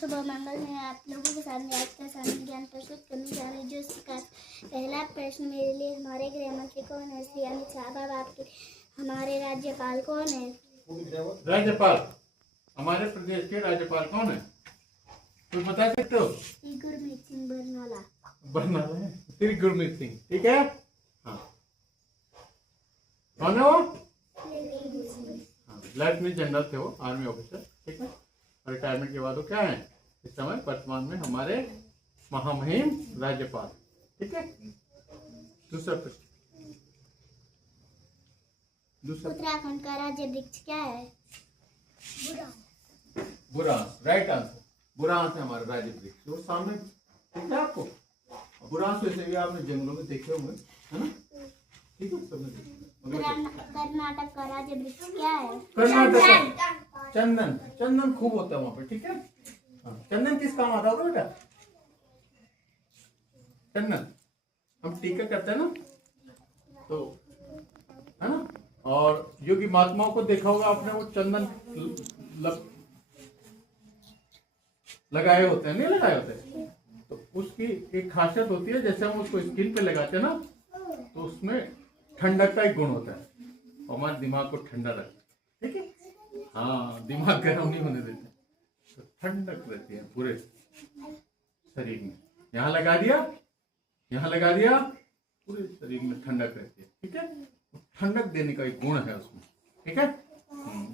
शुभ मंगल में आप लोगों के सामने आज का सामान्य ज्ञान प्रस्तुत करने जा रहे जो इसका पहला प्रश्न मेरे लिए, हमारे गृह मंत्री कौन है? श्री अमित शाह। बाबा आपके हमारे राज्यपाल कौन है? राज्यपाल हमारे प्रदेश के राज्यपाल कौन है? तुम बता सकते हो? गुरमीत सिंह बरनाला। बरनाला है श्री गुरमीत सिंह, ठीक है। हाँ, कौन है वो? हाँ, लेफ्टिनेंट जनरल थे वो, आर्मी ऑफिसर, ठीक है। रिटायरमेंट के बाद वो क्या है इस समय वर्तमान में हमारे महामहिम राज्यपाल, ठीक है। दूसरा प्रश्न, उत्तराखंड का राज्य वृक्ष क्या है? बुरांस, राइट आंसर। बुरांस है हमारा राज्य वृक्ष, वो सामने दिख रहा है आपको। बुरांस वैसे भी आपने जंगलों में देखे होंगे, है ना, ठीक है। कर्नाटक का राज्य वृक्ष क्या है? कर्नाटक चंदन, चंदन खूब होता है वहां पे, ठीक है। हाँ, चंदन किस काम आता होगा बेटा? चंदन हम टीका करते हैं ना, तो है ना। और योगी महात्माओं को देखा होगा आपने, वो चंदन लगाए होते हैं, नहीं लगाए होते, तो उसकी एक खासियत होती है, जैसे हम उसको स्किन पे लगाते हैं ना, तो उसमें ठंडक का एक गुण होता है, हमारे दिमाग को ठंडा रखता है, ठीक है। हाँ, दिमाग गर्म नहीं होने देते, तो ठंडक रहती है पूरे शरीर में। यहाँ लगा दिया, यहाँ लगा दिया, पूरे शरीर में ठंडक रहती है, ठीक है। ठंडक देने का एक गुण है उसमें, ठीक है।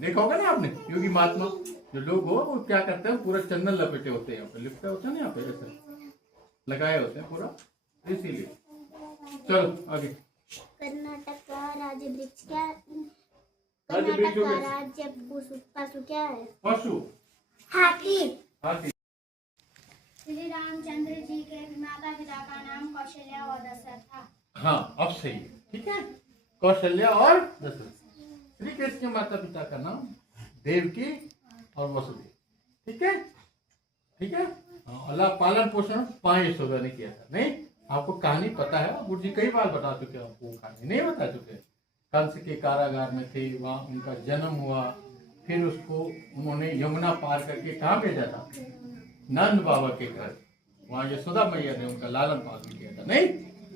देखा होगा ना आपने, योगी महात्मा जो लोग हो वो क्या करते हैं, पूरा चंदन लपेटे होते हैं, यहाँ पे लिपटा होता है ना, यहाँ पे ऐसे लगाए होते हैं पूरा, इसीलिए। चलो आगे। कर्नाटक का राज्य वृक्ष क्या? कर्नाटक का राज्य पशु क्या है? पशु हाथी। हाथी। श्री रामचंद्र जी के माता पिता का नाम कौशल्या और दशरथ था। हाँ, अब सही है, ठीक है। कौशल्या और दशरथ। श्री कृष्ण के माता पिता का नाम देवकी और वसुदेव, ठीक है, ठीक है। अल्लाह पालन पोषण 5 यशोदा ने किया था, नहीं? आपको कहानी पता है, गुरु जी कई बार बता चुके हैं आपको, कहानी नहीं बता चुके? कंस के कारागार में थे, वहाँ उनका जन्म हुआ, फिर उसको उन्होंने यमुना पार करके कहाँ भेजा था? नंद बाबा के घर, वहाँ यशोदा मैया ने उनका लालन पालन किया था, नहीं?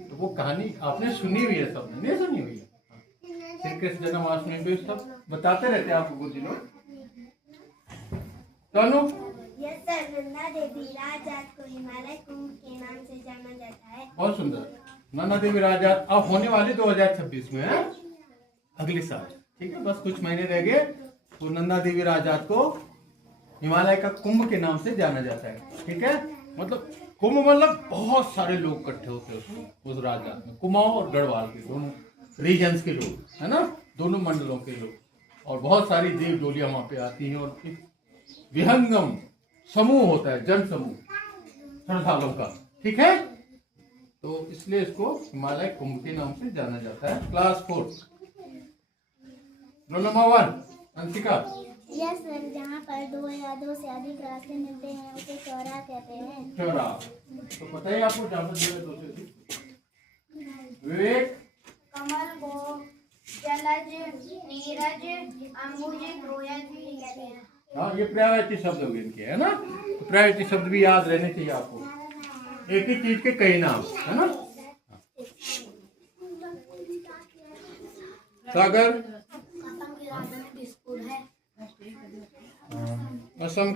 तो वो कहानी आपने सुनी हुई है, सबने नहीं सुनी हुई है? श्री कृष्ण जन्माष्टमी पे सब बताते रहते हैं आपको गुरु जी लोग। तो नंदा देवी राजजात को हिमालय कुंभ के नाम से जाना जाता है। बहुत सुंदर। नंदा देवी राजजात अब होने वाली 2026 में है, अगले साल, ठीक है। बस कुछ महीने रह गए, तो नंदा देवी राजजात को हिमालय का कुंभ के नाम से जाना जाता है, ठीक है। मतलब कुंभ मतलब बहुत सारे लोग इकट्ठे होते हैं उस राजजात में, कुमाऊं और गढ़वाल के दोनों रीजन्स के लोग, है ना, दोनों मंडलों के लोग, और बहुत सारी देव डोलियां वहां पे आती हैं, और एक विहंगम समूह होता है, जन समूह श्रद्धालुओं का, ठीक है। तो इसलिए इसको हिमालय कुंभ के नाम से जाना जाता है। Class 4 role number 1 Anshika. Yes sir, जहाँ पर 2 या 2 से अधिक रास्ते मिलते हैं उसे चौराहा कहते हैं। चौराहा, तो पता है आपको, जहाँ पर 2 से विवेक। कमल को जलज, नीरज, अंबुज, प्रोयज कहते हैं। हाँ, ये पर्यायवाची शब्द हो गए इनके, है ना। तो पर्यायवाची शब्द भी याद रहने चाहिए आपको, एक ही चीज के कई नाम, है ना। सागर। असम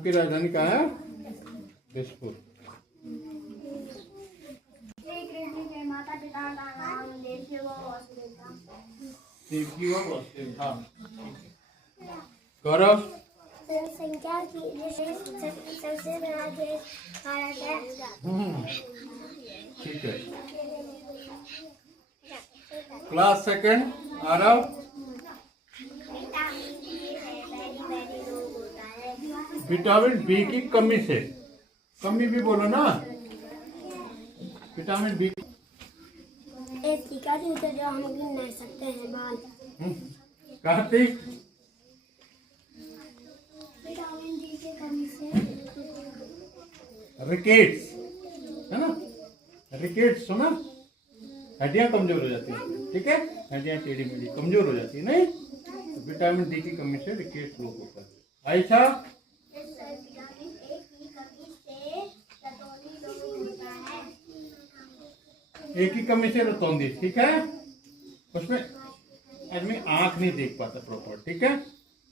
की राजधानी कहाँ है? दिसपुर। माता पिता का नाम देवकी व वसुदेव था। देवकी व वसुदेव था। गौरव। संख्या की सबसे बड़ा देश भारत है। ठीक है। क्लास 2 आरव। विटामिन बी की कमी से, कमी भी बोलो ना, विटामिन बी। एक टीका जो हम गिन नहीं सकते हैं बाल। कार्तिक। विटामिन डी की कमी से रिकेट्स, है ना, रिकेट्स सुना, हड्डियां कमजोर हो जाती हैं, ठीक है। हड्डियाँ टेढ़ी मेढ़ी कमजोर हो जाती है नहीं, तो विटामिन डी की कमी से रिकेट रोग होता है। आयशा, विटामिन ए की कमी से रतौंधी रोग होता है। एक ही कमी से रतौंधी, ठीक है। उसमें आदमी आंख नहीं देख पाता प्रॉपर, ठीक है।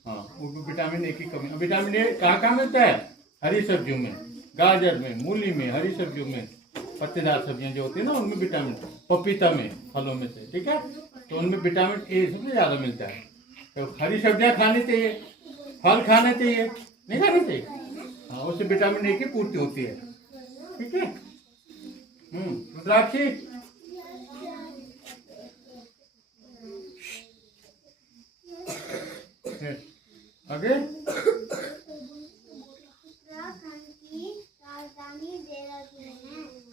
हाँ, वो विटामिन ए की कमी। विटामिन ए कहाँ मिलता है? हरी सब्जियों में, गाजर में, मूली में, हरी सब्जियों में, पत्तेदार सब्जियां जो होती है ना उनमें विटामिन, पपीता में, फलों में से, ठीक है। तो उनमें विटामिन ए सबसे ज्यादा मिलता है। तो हरी सब्जियां खानी चाहिए, फल खाने चाहिए, नहीं खाने चाहिए। हाँ, उससे विटामिन ए की पूर्ति होती है, ठीक है। रुद्राक्षी, आगे।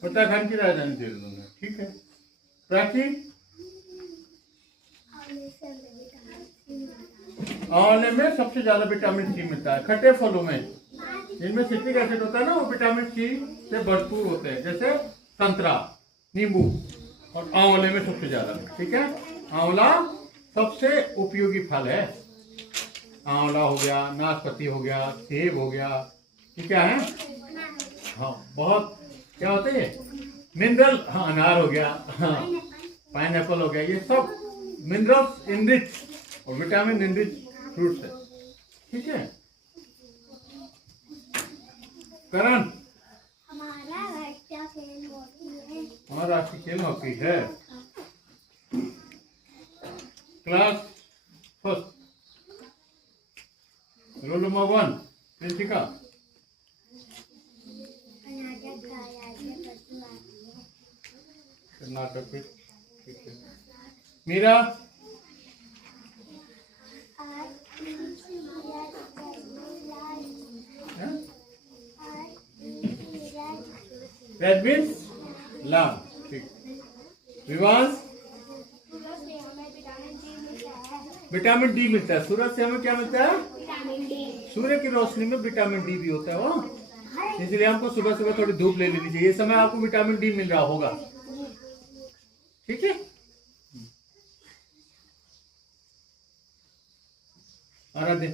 उत्तराखंड की राजधानी देहरादून है, ठीक है। प्राची, आंवले में सबसे ज्यादा विटामिन सी मिलता है। खट्टे फलों में जिनमें सिट्रिक एसिड होता है ना, वो विटामिन सी से भरपूर होते हैं, जैसे संतरा, नींबू और आंवले में सबसे ज्यादा, ठीक है। आंवला सबसे उपयोगी फल है। आंवला हो गया, नाशपाती हो गया, सेब हो गया, ये क्या है? हाँ, बहुत क्या होते हैं मिनरल। हाँ, अनार हो गया, हाँ, पाइनएप्पल हो गया, ये सब मिनरल्स इनरिच और विटामिन इनरिच फ्रूट्स है, ठीक है। करण, हमारा राष्ट्रीय खेल हॉकी है। हमारा राष्ट्रीय खेल हॉकी है। Class first, roll number 1, Prinsika. Karnataka में, ठीक है। मीरा, दैट मीन्स लाभ, ठीक। विवास, विटामिन डी मिलता है। सूरज से हमें क्या मिलता है? Vitamin D. सूर्य की रोशनी में विटामिन डी भी होता है वो, इसलिए हमको सुबह सुबह थोड़ी धूप ले लेनी चाहिए। ये समय आपको विटामिन डी मिल रहा होगा, ठीक है। आराध्य,